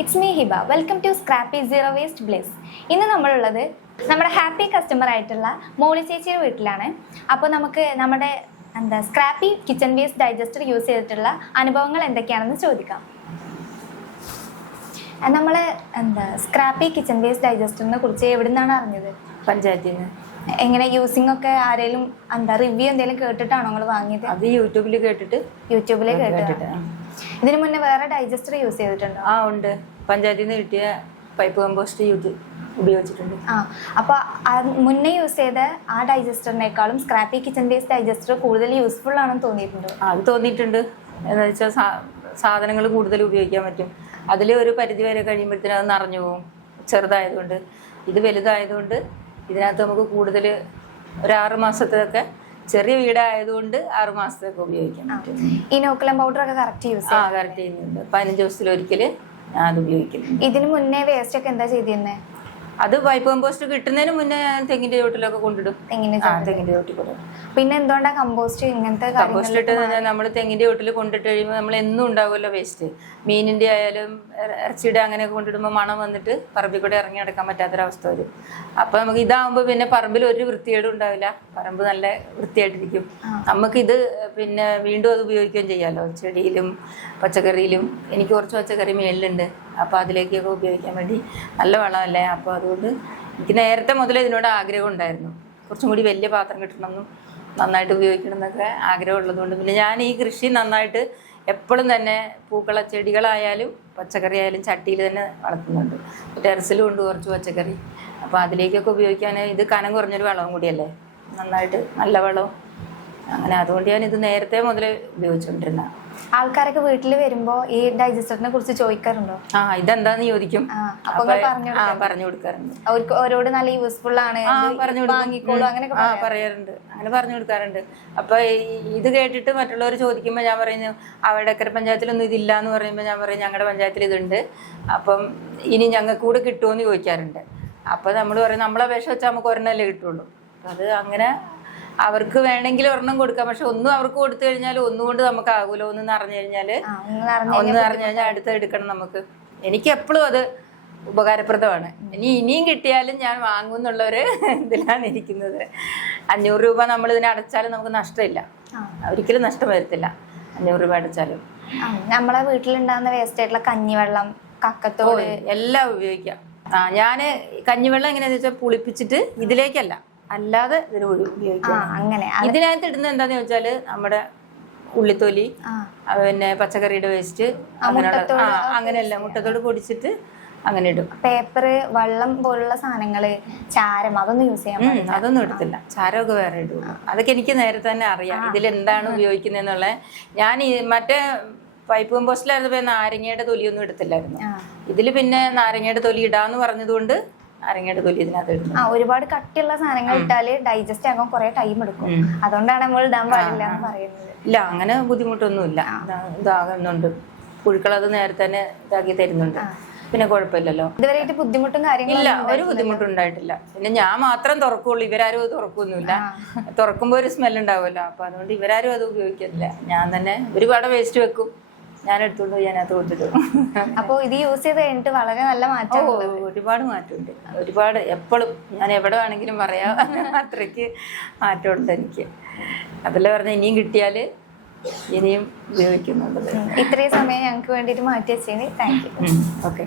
It's me Hiba. Welcome to scrappy zero waste bliss. ഇന്ന് നമ്മളുള്ളത് നമ്മുടെ ഹാപ്പി കസ്റ്റമർ ആയിട്ടുള്ള മോളി ചേച്ചിയുടെ വീട്ടിലാണ്. അപ്പോൾ നമുക്ക് നമ്മുടെ scrappy kitchen waste digester use ചെയ്തിട്ടുള്ള അനുഭവങ്ങൾ എന്തൊക്കെയാണെന്ന് ചോദിക്കാം. നമ്മൾ സ്ക്രാപ്പി കിച്ചൺ വേസ്റ്റ് ഡൈജസ്റ്ററിനെ കുറിച്ച് എവിടെ നിന്നാണ് അറിഞ്ഞത്? പഞ്ചായത്തിൽ നിന്ന്. എങ്ങനെ യൂസിംഗ് ഒക്കെ ആരെങ്കിലും റിവ്യൂ എന്തെങ്കിലും കേട്ടിട്ടാണോ നിങ്ങൾ വാങ്ങിയത്? അത് യൂട്യൂബിൽ കേട്ടിട്ട്. ഇതിനു മുന്നേ വേറെ ഡൈജസ്റ്റർ യൂസ് ചെയ്തിട്ടുണ്ടോ? ഉണ്ട്. പഞ്ചായത്തിൽ നിന്ന് കിട്ടിയ പൈപ്പ് കമ്പോസ്റ്റ് ഉപയോഗിച്ചിട്ടുണ്ട്. അപ്പൊ മുന്നേ യൂസ് ചെയ്ത ആ ഡൈജസ്റ്ററിനേക്കാളും സ്ക്രാപ്പി കിച്ചൺ വേസ്റ്റ് ഡൈജസ്റ്റർ കൂടുതൽ യൂസ്ഫുൾ ആണെന്ന് തോന്നിയിട്ടുണ്ടോ? അത് തോന്നിയിട്ടുണ്ട്. എന്താ വെച്ചാൽ സാധനങ്ങൾ കൂടുതൽ ഉപയോഗിക്കാൻ പറ്റും. അതിൽ ഒരു പരിധി വരെ കഴിയുമ്പോഴത്തേനും അത് നിറഞ്ഞു പോകും, ചെറുതായതുകൊണ്ട്. ഇത് വലുതായതുകൊണ്ട് ഇതിനകത്ത് നമുക്ക് കൂടുതൽ ഒരു 6 മാസത്തൊക്കെ, ചെറിയ വീടായതുകൊണ്ട് 6 മാസത്തേക്ക് ഉപയോഗിക്കാൻ പറ്റും. ഇനോക്കുലം പൗഡർ ഒക്കെ കറക്റ്റ് യൂസ് കറക്റ്റ് ചെയ്യുന്നുണ്ട്. 15 ദിവസത്തിലൊരിക്കൽ ഞാൻ അത് ഉപയോഗിക്കുന്നുണ്ട്. ഇതിന് മുന്നേ വേസ്റ്റ് ഒക്കെ എന്താ ചെയ്തിരുന്നേ? അത് പൈപ്പ് കമ്പോസ്റ്റ് കിട്ടുന്നതിന് മുന്നേ ഞാൻ തെങ്ങിന്റെ ചോട്ടിലൊക്കെ കൊണ്ടിടും. തെങ്ങിന്റെ ചോട്ടിൽ കൊണ്ടിടും. പിന്നെ എന്തുകൊണ്ടാ കമ്പോസ്റ്റ് ഇങ്ങനത്തെ കമ്പോസ്റ്റ് ഇട്ട് നമ്മൾ തെങ്ങിന്റെ ചോട്ടിൽ കൊണ്ടിട്ട് കഴിയുമ്പോൾ നമ്മൾ എന്നും ഉണ്ടാവുമല്ലോ വേസ്റ്റ്. മീനിന്റെ ആയാലും ഇറച്ചിയുടെ അങ്ങനെയൊക്കെ കൊണ്ടിടുമ്പോൾ മണം വന്നിട്ട് പറമ്പിൽ കൂടെ ഇറങ്ങി നടക്കാൻ പറ്റാത്തൊരവസ്ഥ വരും. അപ്പൊ നമുക്ക് ഇതാകുമ്പോൾ പിന്നെ പറമ്പിൽ ഒരു വൃത്തികേടും ഉണ്ടാവില്ല, പറമ്പ് നല്ല വൃത്തിയായിട്ടിരിക്കും. നമുക്കിത് പിന്നെ വീണ്ടും അത് ഉപയോഗിക്കുകയും ചെയ്യാമല്ലോ. ചെടിയിലും പച്ചക്കറിയിലും. എനിക്ക് കുറച്ച് പച്ചക്കറി മേളിലുണ്ട്, അപ്പോൾ അതിലേക്കൊക്കെ ഉപയോഗിക്കാൻ വേണ്ടി നല്ല വളമല്ലേ. അപ്പോൾ അതുകൊണ്ട് എനിക്ക് നേരത്തെ മുതലേ ഇതിനോട് ആഗ്രഹം ഉണ്ടായിരുന്നു. കുറച്ചും കൂടി വലിയ പാത്രം കിട്ടണമെന്നും നന്നായിട്ട് ഉപയോഗിക്കണം എന്നൊക്കെ ആഗ്രഹം ഉള്ളതുകൊണ്ട് പിന്നെ ഞാൻ ഈ കൃഷി നന്നായിട്ട് എപ്പോഴും തന്നെ പൂക്കള ചെടികളായാലും പച്ചക്കറി ആയാലും ചട്ടിയിൽ തന്നെ വളർത്തുന്നുണ്ട്. ടെറസിലും ഉണ്ട് കുറച്ച് പച്ചക്കറി. അപ്പോൾ അതിലേക്കൊക്കെ ഉപയോഗിക്കാൻ ഇത് കനം കുറഞ്ഞൊരു വളവും കൂടിയല്ലേ, നന്നായിട്ട് നല്ല വളവും. അങ്ങനെ അതുകൊണ്ട് ഞാൻ ഇത് നേരത്തെ മുതലേ ഉപയോഗിച്ചുകൊണ്ടിരുന്ന. ആൾക്കാരൊക്കെ വീട്ടിൽ വരുമ്പോ ഈ ഡൈജസ്റ്ററിനെ കുറിച്ച് ചോദിക്കാറുണ്ടോ? ഇതെന്താന്ന് ചോദിക്കും. പറഞ്ഞു കൊടുക്കാറുണ്ട്. അവർക്ക് ഓരോട് നല്ല യൂസ്ഫുൾ ആണ്, പറയാറുണ്ട്. അങ്ങനെ പറഞ്ഞു കൊടുക്കാറുണ്ട്. അപ്പൊ ഇത് കേട്ടിട്ട് മറ്റുള്ളവർ ചോദിക്കുമ്പോൾ ഞാൻ പറയുന്നു അവിടെ പഞ്ചായത്തിലൊന്നും ഇതില്ല എന്ന് പറയുമ്പോൾ ഞാൻ പറയും ഞങ്ങളുടെ പഞ്ചായത്തിൽ ഇതുണ്ട്, അപ്പം ഇനി ഞങ്ങൾക്ക് കൂടെ കിട്ടുമോന്ന് ചോദിക്കാറുണ്ട്. അപ്പൊ നമ്മൾ പറയും നമ്മളെ വിഷം വെച്ചാൽ നമുക്ക് ഒരെണ്ണല്ലേ കിട്ടുള്ളൂ. അത് അങ്ങനെ അവർക്ക് വേണമെങ്കിൽ ഒരെണ്ണം കൊടുക്കാം. പക്ഷെ ഒന്നും അവർക്ക് കൊടുത്തു കഴിഞ്ഞാൽ ഒന്നുകൊണ്ട് നമുക്ക് ആകൂലോ. ഒന്ന് അറിഞ്ഞു കഴിഞ്ഞാൽ അടുത്ത എടുക്കണം നമുക്ക്. എനിക്ക് എപ്പോഴും അത് ഉപകാരപ്രദമാണ്. ഇനിയും കിട്ടിയാലും ഞാൻ വാങ്ങുമെന്നുള്ളൊരു ഇതിലാണ് ഇരിക്കുന്നത്. 500 രൂപ നമ്മൾ ഇതിനെ അടച്ചാലും നമുക്ക് നഷ്ടമില്ല, ഒരിക്കലും നഷ്ടം വരത്തില്ല. 500 രൂപ അടച്ചാലും നമ്മളെ വീട്ടിലുണ്ടാകുന്ന വേസ്റ്റ് ആയിട്ടുള്ള കഞ്ഞിവെള്ളം, കക്കത്തോട് എല്ലാം ഉപയോഗിക്കാം. ഞാൻ കഞ്ഞിവെള്ളം എങ്ങനെയാന്ന് വെച്ചാൽ പുളിപ്പിച്ചിട്ട് ഇതിലേക്കല്ല, അല്ലാതെ ഇതിന് ഉപയോഗിക്കാം. അങ്ങനെ ഇതിനകത്ത് ഇടുന്നത് എന്താന്ന് വെച്ചാല് നമ്മുടെ ഉള്ളിത്തൊലി, പിന്നെ പച്ചക്കറിയുടെ വേസ്റ്റ്, അങ്ങനെയല്ല, മുട്ടത്തോട് പൊടിച്ചിട്ട് അങ്ങനെ ഇടും. പേപ്പർ, വെള്ളം പോലുള്ള സാധനങ്ങള്, ചാരം അതൊന്നും യൂസ് ചെയ്യാൻ അതൊന്നും എടുത്തില്ല. ചാരമൊക്കെ വേറെ ഇടും. അതൊക്കെ എനിക്ക് നേരത്തെ തന്നെ അറിയാം ഇതിലെന്താണ് ഉപയോഗിക്കുന്നതെന്നുള്ള. ഞാൻ മറ്റേ പൈപ്പ് കമ്പോസ്റ്റിലായിരുന്നപ്പോ നാരങ്ങയുടെ തൊലിയൊന്നും എടുത്തില്ലായിരുന്നു. ഇതില് പിന്നെ നാരങ്ങയുടെ തൊലി ഇടാന്ന് പറഞ്ഞതുകൊണ്ട് നാരങ്ങയുടെ തൊലി ഇതിനകത്ത് ഇടുന്നു. ഒരുപാട് കട്ടിയുള്ള സാധനങ്ങൾ ഇട്ടാല് ഡൈജസ്റ്റ് ആകാൻ കുറെ ടൈം എടുക്കും. അതുകൊണ്ടാണ് നമ്മൾ ഇടാൻ പാടില്ല എന്ന് പറയുന്നത്. ഇല്ല, അങ്ങനെ ബുദ്ധിമുട്ടൊന്നുമില്ല. ഇതാകുന്നുണ്ട്. പുഴുക്കളത് നേരത്തെ തന്നെ ഇതാക്കി തരുന്നുണ്ട്. പിന്നെ കുഴപ്പമില്ലല്ലോ. ഇതുവരെയായിട്ട് ബുദ്ധിമുട്ടും കാര്യങ്ങളും ഇല്ല, ഒരു ബുദ്ധിമുട്ടുണ്ടായിട്ടില്ല. പിന്നെ ഞാൻ മാത്രം തുറക്കുള്ളൂ, ഇവരാരും അത് തുറക്കൊന്നുമില്ല. തുറക്കുമ്പോ ഒരു സ്മെൽ ഉണ്ടാവുമല്ലോ, അപ്പൊ അതുകൊണ്ട് ഇവരാരും അത് ഉപയോഗിക്കുന്നില്ല. ഞാൻ തന്നെ ഒരുപാട് വേസ്റ്റ് വെക്കും, ഞാൻ എടുത്തോണ്ട് അതിനകത്ത് കൊടുത്തിടും. അപ്പോൾ ഇത് യൂസ് ചെയ്ത് കഴിഞ്ഞിട്ട് വളരെ നല്ല മാറ്റം. ഒരുപാട് മാറ്റമുണ്ട്, ഒരുപാട്. എപ്പോഴും ഞാൻ എവിടെ വേണമെങ്കിലും പറയാം, അത്രയ്ക്ക് മാറ്റമുണ്ട് എനിക്ക്. അതല്ലേ പറഞ്ഞ ഇനിയും കിട്ടിയാൽ ഇനിയും ഉപയോഗിക്കുന്നുണ്ട്. ഇത്രയും സമയം ഞങ്ങൾക്ക് വേണ്ടിയിട്ട് മാറ്റി വെച്ചതിന് താങ്ക് യു. ഓക്കെ.